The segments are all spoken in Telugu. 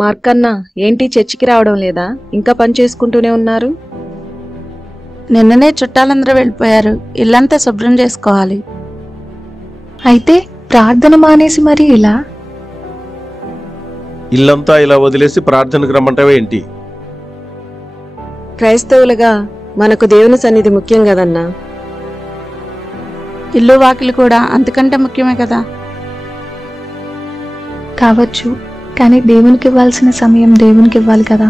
మార్కన్న, ఏంటి చర్చికి రావడం లేదా? ఇంకా పని చేసుకుంటూనే ఉన్నారు? నిన్ననే చుట్టాలందరూ వెళ్ళిపోయారు. ఇల్లంతా శుభ్రం చేసుకోవాలి. అయితే ప్రార్థన మానేసి మరి ఇలా? ఇల్లంతా ఇలా వదిలేసి ప్రార్థనకు రమ్మంటావే ఏంటి? క్రైస్తవులుగా మనకు దేవుని సన్నిధి ముఖ్యం కదన్నా. ఇల్లు వాకిలి కూడా అంతకంటే ముఖ్యమే కదా. కావచ్చు, కానీ దేవునికి ఇవ్వాల్సిన సమయం దేవునికి ఇవ్వాలి కదా.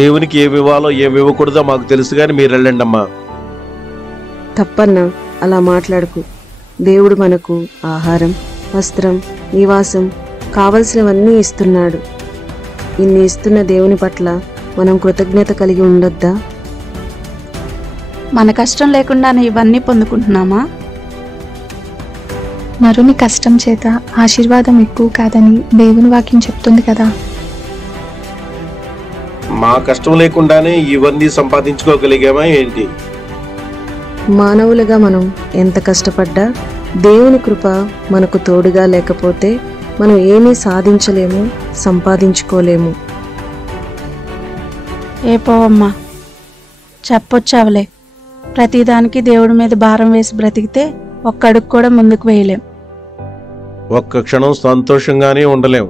దేవునికి ఏమి ఇవ్వాలో ఏమి ఇవ్వకూడదో మాకు తెలుసు, కానీ మీరు వెళ్ళండి అమ్మా. తప్పన్నా, అలా మాట్లాడుకు. దేవుడు మనకు ఆహారం, వస్త్రం, నివాసం కావలసినవన్నీ ఇస్తున్నాడు. ఇన్ని ఇస్తున్న దేవుని పట్ల మనం కృతజ్ఞత కలిగి ఉండొద్దా? మన కష్టం లేకుండానే ఇవన్నీ పొందుకుంటున్నామా? నరుని కష్టం చేత ఆశీర్వాదం ఎక్కువ కాదని దేవుని వాక్యం చెప్తుంది కదా. మా కష్టం లేకుండానే ఇవన్నీ సంపాదించుకోగలిగామా ఏంటి? మానవులుగా మనం ఎంత కష్టపడ్డా దేవుని కృప మనకు తోడుగా లేకపోతే మనం ఏమీ సాధించలేము, సంపాదించుకోలేము. ఏ పోవమ్మా, చెప్పొచ్చావులే. ప్రతిదానికి దేవుడి మీద భారం వేసి బ్రతికితే ఒక్క అడుగు కూడా ముందుకు వేయలేం. ఒక్క క్షణం సంతోషంగానే ఉండలేం.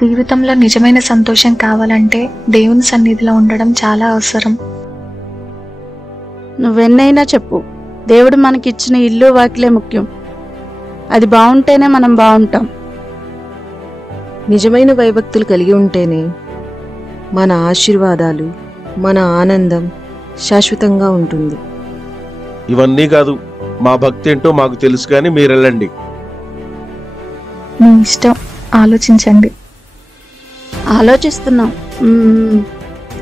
జీవితంలో నిజమైన సంతోషం కావాలంటే దేవుని సన్నిధిలో ఉండడం చాలా అవసరం. నువ్వెన్నైనా చెప్పు, దేవుడు మనకిచ్చిన ఇల్లు వాకిలే ముఖ్యం. అది బాగుంటేనే మనం బాగుంటాం. నిజమైన భయభక్తులు కలిగి ఉంటేనే మన ఆశీర్వాదాలు, మన ఆనందం శాశ్వతంగా ఉంటుంది. ఇవన్నీ కాదు, మా భక్తి ఏంటో మాకు తెలుసు, కానీ మీరు వెళ్ళండి. మీ ఇష్టం, ఆలోచించండి. ఆలోచిస్తున్నాం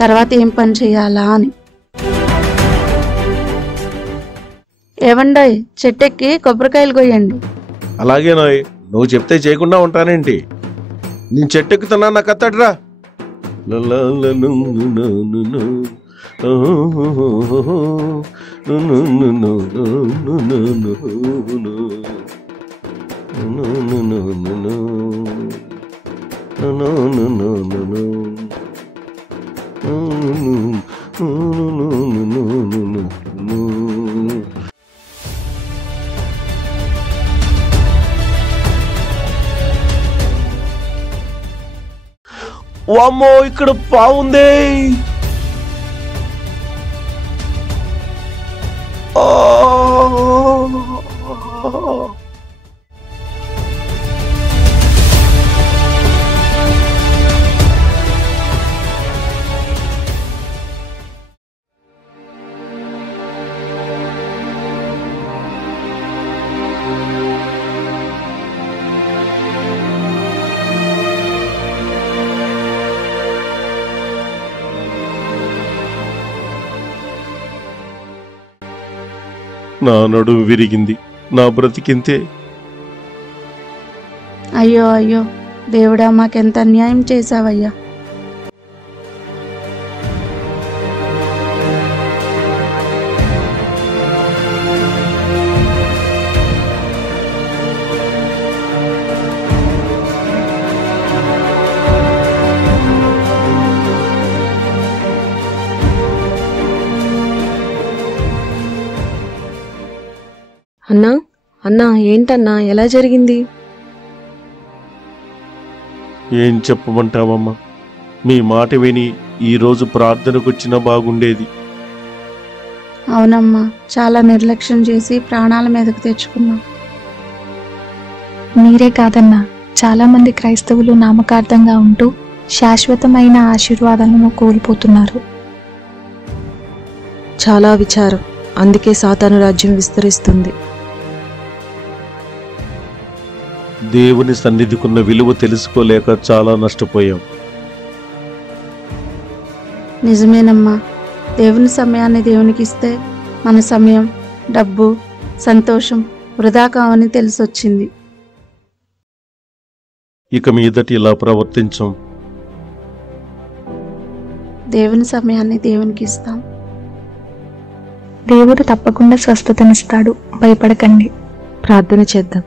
తర్వాత ఏం పని చేయాలా అని. ఏవండోయ్, చెట్టెక్కి కొబ్బరికాయలు కొయ్యండి. అలాగే నోయ్, నువ్వు చెప్తే చేయకుండా ఉంటానేంటి? నేను చెట్టెక్కుతున్నా, నాకు అత్తడ్రా. వామ్మో, ఇక్కడ బాగుంది. నా నడుము విరిగింది, నా బ్రతికింతే. అయ్యో అయ్యో దేవుడా, మాకెంత అన్యాయం చేశావయ్యా. అన్నా, అన్నా, ఏంటన్నా, ఎలా జరిగింది? ఏం చెప్పమంటావమ్మా? మీ మాట విని ఈరోజు ప్రార్థనకు వచ్చినా బాగుండేది. అవునమ్మా, చాలా నిర్లక్ష్యం చేసి ప్రాణాల మీదకు తెచ్చుకున్నాం. మీరే కాదన్నా, చాలా మంది క్రైస్తవులు నామకార్థంగా ఉంటూ శాశ్వతమైన ఆశీర్వాదాలను కోల్పోతున్నారు. చాలా విచారం. అందుకే సాతాను రాజ్యం విస్తరిస్తుంది. దేవుని సన్నిధికున్న విలువ తెలుసుకోలేక చాలా నష్టపోయాం. నిజమేనమ్మా, దేవుని సమయాన్ని దేవునికి ఇస్తే మన సమయం, డబ్బు, సంతోషం వృధా కావని తెలిసొచ్చింది. ఇక మీదటి ఇలా ప్రవర్తించం. దేవుని సమయాన్ని దేవునికి ఇస్తాం. దేవుడు తప్పకుండా స్వస్థతనిస్తాడు, భయపడకండి. ప్రార్థన చేద్దాం.